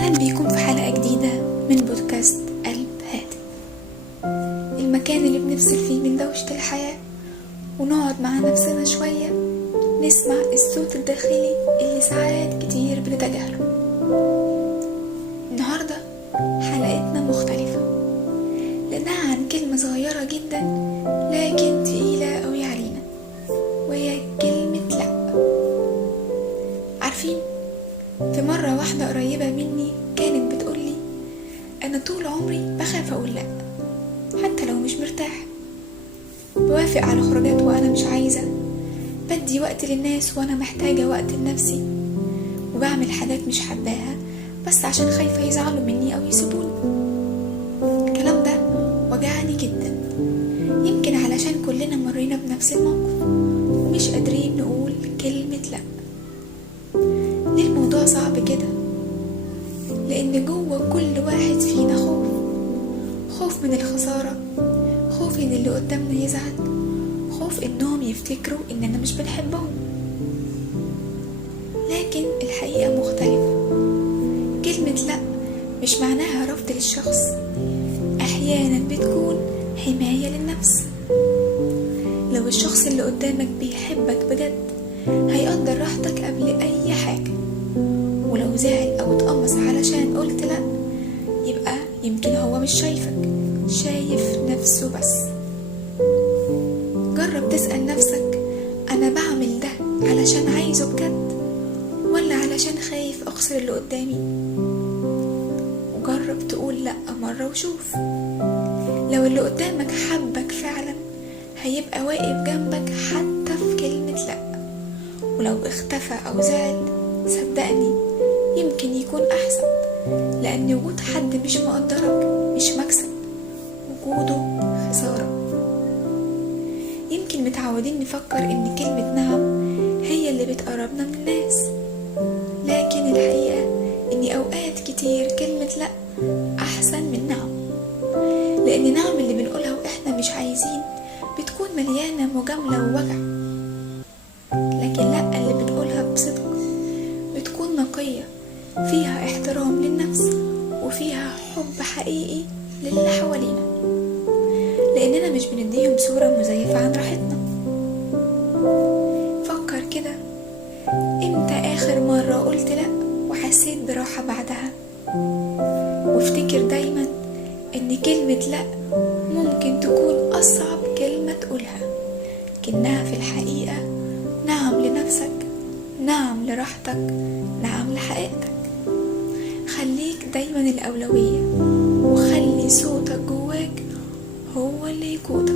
أهلا بيكم في حلقة جديدة من بودكاست قلب هادي، المكان اللي بنفصل فيه من دوشة الحياة ونقعد مع نفسنا شوية نسمع الصوت الداخلي اللي ساعات كتير بنتجاهله. النهاردة حلقتنا مختلفة لأنها عن كلمة صغيرة جدا لكن تقيلة قوي علينا، وهي كلمة لأ. عارفين، في مرة واحدة قريبة مني كانت بتقولي أنا طول عمري بخاف أقول لأ حتى لو مش مرتاح، بوافق على خروجات وأنا مش عايزة، بدي وقت للناس وأنا محتاجة وقت لنفسي، وبعمل حاجات مش حباها بس عشان خايفة يزعلوا مني أو يسيبوني. الكلام ده وجعني جدا، يمكن علشان كلنا مرينا بنفس الموقف ومش قادرين نقول كلمة لأ. ليه الموضوع صعب كده؟ لأن جوه كل واحد فينا خوف من الخسارة، خوف إن اللي قدامنا يزعل، خوف إنهم يفتكروا إننا مش بنحبهم. لكن الحقيقة مختلفة. كلمة لأ مش معناها رفض للشخص، أحيانا بتكون حماية للنفس. لو الشخص اللي قدامك بيحبك بجد هيقدر راحتك قبل أي حاجة، ولو زعل أو اتقمص علشان قلت لأ يبقى يمكن هو مش شايفك، شايف نفسه بس. جرب تسأل نفسك، أنا بعمل ده علشان عايزه بجد ولا علشان خايف أخسر اللي قدامي؟ وجرب تقول لأ مرة وشوف. لو اللي قدامك حبك فعلا هيبقى واقف جنبك حتى في كلمة لأ، ولو اختفى أو زعل صدقني يمكن يكون أحسن، لأن وجود حد مش مقدرك مش مكسب، وجوده خسارة. يمكن متعودين نفكر إن كلمة نعم هي اللي بتقربنا من الناس، لكن الحقيقة إن أوقات كتير كلمة لأ أحسن من نعم، لأن نعم اللي بنقولها وإحنا مش عايزين بتكون مليانة مجاملة ووجع، لكن لأ اللي بنقولها بصدق بتكون نقية، فيها احترام للنفس وفيها حب حقيقي للي حوالينا، لأننا مش بنديهم صورة مزيفة عن راحتنا. فكر كده، امتى آخر مرة قلت لأ وحسيت براحة بعدها؟ وافتكر دايما ان كلمة لأ ممكن تكون أصعب كلمة تقولها، لكنها في الحقيقة نعم لنفسك، نعم لراحتك، نعم لحقيقتك. خليك دايما الأولوية، وخلي صوتك جواك هو اللي يقودك.